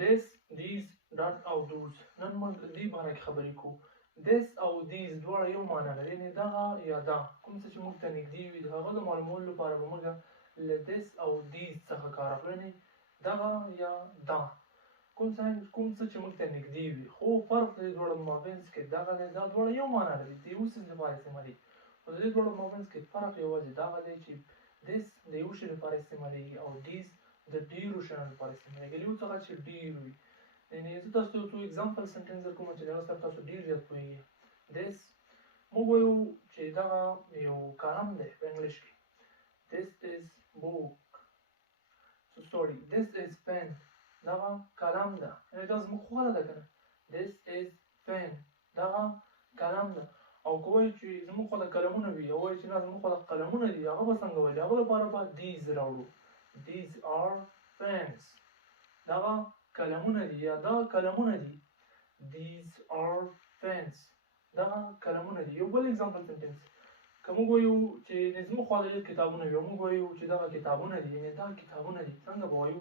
this these dot او those نن موږ دې باره کې خبرې کوو. this او these دواړه یو معنا لري، یعنې دغه یا دا کوم څه چې موږ ته نږدې وي د هغه د معلومولو لپاره به موږ له this او these څخه کار اخلو، یعنې دغه یا دا کوم څه چې موږ ته نږدې وي. خو فرق د دې دواړو مابینځ کې دغه دی، دا دواړه یو معنا لري، د یو څیز لپاره استعمالېږي. خو د دې دواړو مابینځ کې فرق یوازې دغه دی چې this د یو شي لپاره استعمالېږي او these د ډېرو شیانو لپاره استعمالېږي. له یو څخه چې ډېر وي، یعنې زه تاسو ته یو څو اګزامپل سنټنس درکوم چې د هغه سره تاسو ډېر زیات پوهېږئ. this موږ وایو چې دغه یو قلم دی په انګلیش کې. this is book. this is pen. دغه قلم ده، یعنې دا زموږ خواله ده که نه. this is pen. دغه قلم ده. او که وایو چې زموږ خواله قلمونه وي او وایو چې نه زموږ خواله قلمونه دي، هغه به څنګه وایي؟ د هغه لپاره به these راوړو. these are pens. دغه قلمونه دي یا دا قلمونه دي. these are pens. دغه قلمونه دي. یو بل اګزامپل سنټنس، که موږ وایو چې زموږ خواله ډېر کتابونه وي او موږ وایو چې دغه کتابونه دي، یعنې دا کتابونه دي، څنګه به وایو؟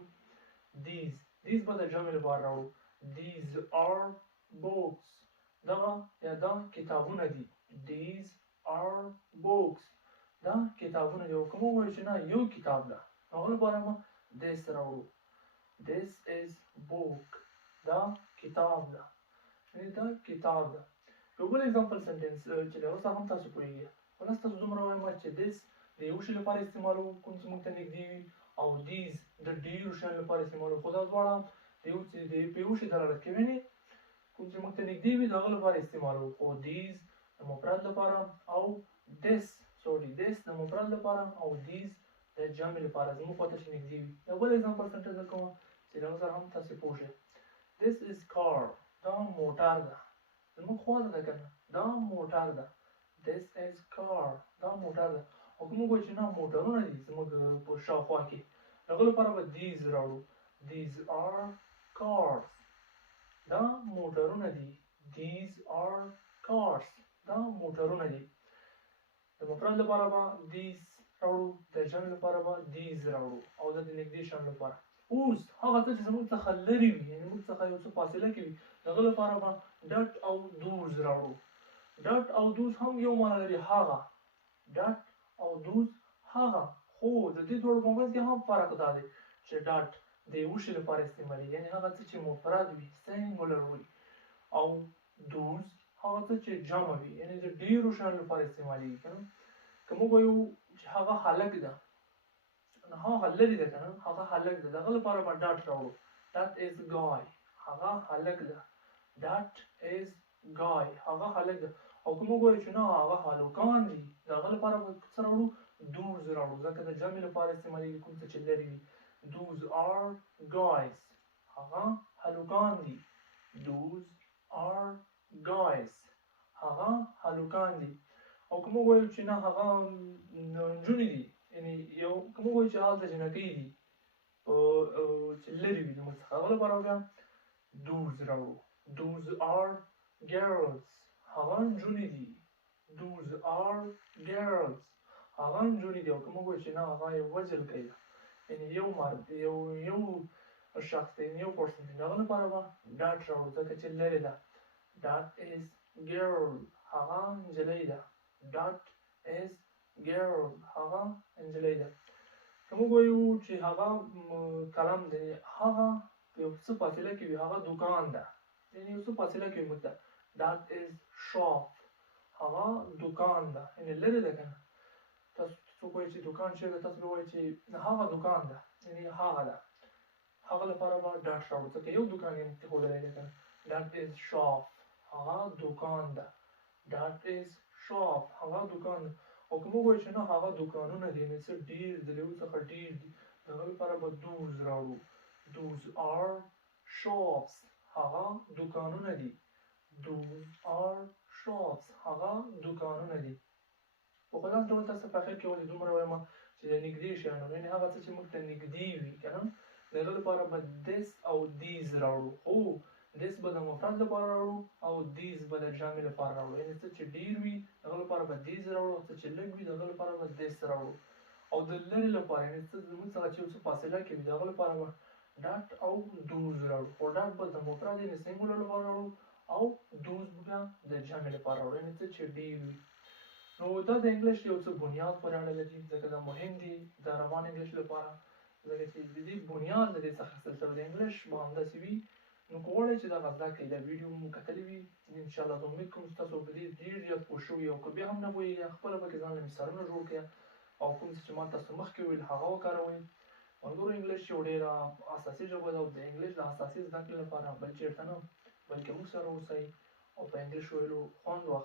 these به د جمع لپاره راوړو. these are books. دغه یا دا کتابونه دي. these are books. دا کتابونه دي. او که موږ وایو چې نه یو کتاب ده، هغه لپاره به this راوړو. this is book. دا کتاب ده، یعنې دا کتاب ده. یو بل اګزامپل سنټنس چې له هغه څخه هم تاسو پوهېږئ. خو داسې تاسو دومره وایم چې this د یو شي لپاره استعمالوو کوم چې موږ ته نږدې وي، او these د ډېرو شیانو لپاره استعمالوو. خو دا دواړه په یو شي دلالت کوي، یعنې کوم چې موږ ته نږدې وي د هغه لپاره استعمالوو. خو these د مفرد لپاره او this د مفرد لپاره او these د جمع لپاره زموږ خواته چې نږدې وي. یو بل اګزامپل سنټنس درکوم چې له هغه سره هم تاسې پوه شئ. this is car. دا موټر ده، زموږ خواته ده که نه، دا موټر ده. this is car. دا موټر ده. او که موږ وایو چې نه موټرونه دي زموږ په شاوخوا کې، د هغه لپاره به these راوړو. these are cars. دا موټرونه دي. these are cars. دا موټرونه دي. د مفرد لپاره به these راوړو، د جمع لپاره به these راوړو، او د نږدې شیانو لپاره. اوس هغه څه چې زموږ څخه لرې وي، یعنې موږ څخه یو څه فاصله کې وي، د هغه لپاره به dot او those راوړو. dot او those هم یو معنا لري، هغه. dot او those هغه. خو د دې دواړو په منځ کې هم فرق دا دی چې dot د یو شي لپاره استعمالېږي، یعنې هغه څه چې مفرد وي، سینګولر وي، او those هغه څه چې جمع وي، یعنې د ډېرو شیانو لپاره استعمالېږي که نه. که موږ وایو چې هغه هلک ده، هغه لرې ده که نه، هغه هلک ده، د هغه لپاره به dot راوړو. that is guy. هغه هلک ده. that is guy. هغه هلک ده. او که موږ وایو چې نه هغه هلکان دي، د هغه لپاره به څه راوړو؟ those راوړو، ځکه د جمع لپاره استعمالېږي کوم څه چې لرې وي. those are guys. هغه هلکان دي. those are guys. هغه هلکان دي. او که موږ وایو چې نه هغه نجونې دي، یعنې که موږ وایو چې هلته جنکۍ دي چې لرې وي زموږ څخه، هغه لپاره بیا those راوړو. those are girls. هغه نجونې دي. those are girls. هغه نجونې دي. او که موږ وایو چې نه هغه یو وجلکی ده، یعنې یو مرد دی، یو شخص دی، یو پرسن دی، د هغه لپاره به dot راوړو، ځکه چې لرې ده. that is girl. هغه نجلۍ ده. that is girl. هغه نجلۍ ده. که موږ وایو چې هغه قلم دی، هغه یو څه فاصله کې وي، هغه دوکان ده، یعنې یو څه فاصله کې وي موږ ته. that is shop. هغه دوکان ده، یعنې لرې ده که نه. تاسو څوک وایي چې دوکان چېرته، تاسو به وایئ چې هغه دوکان ده، یعنې هغه ده. هغه لپاره به dot راوړو، ځکه یو دوکان یې موږ ښودلی دی که نه. that is shop. هغه دوکان ده. that is shop. هغه دوکان ده. او که موږ وایو چې نه هغه دوکانونه دي، یعنې څه ډېر د له یو څخه ډېر دي، د هغه لپاره به those راوړو. those are shops. هغه دوکانونه دي. those are shops. هغه دوکانونه دي. په خلاص ډول تاسو په اخر کې ولې دومره وایم چې د نږدې شیانو، یعنې هغه څه چې موږ ته نږدې وي که نه، د هغه لپاره به this او these راوړو. خو this به د مفرد لپاره راوړو او these به د جمع لپاره راوړو، یعنې څه چې ډېر وي د هغه لپاره به these راوړو، څه چې لږ وي د هغه لپاره به this راوړو. او د لرې لپاره، یعنې څه زموږ څخه چې یو څه فاصله کې وي، د هغه لپاره به ډاټ او دوز راوړو. خو ډاټ به د مفرد یعنې سینګولر لپاره راوړو او دوز بیا د جمع لپاره راوړو، یعنې څه چې ډېر وي. نو دا د انګلیش یو څه بنیاد پورې اړه لري، ځکه دا مهم دي د روان انګلیش لپاره، ځکه چې د دې بنیاد د دې څخه اخیستل شوی د انګلیش به همداسې وي. نو که غواړئ چې دغه زده کړئ، دا ویډیو مو کتلې وي، انشاءالله زه امید کوم چې تاسو په دې ډېر زیات پوه شوي یو. که بیا هم نه پوهېږئ، خپله پکې ځان له مثالونه جوړ کړئ او کوم څه چې ما تاسو مخکې وویل هغه وکاروئ. ملګرو انګلیش یو ډېره اساسي ژبه ده او د انګلیش د اساسي زده کړې لپاره بل چېرته نه بلکې موږ سره اوسئ او په انګلیش ویلو خوند واخلئ.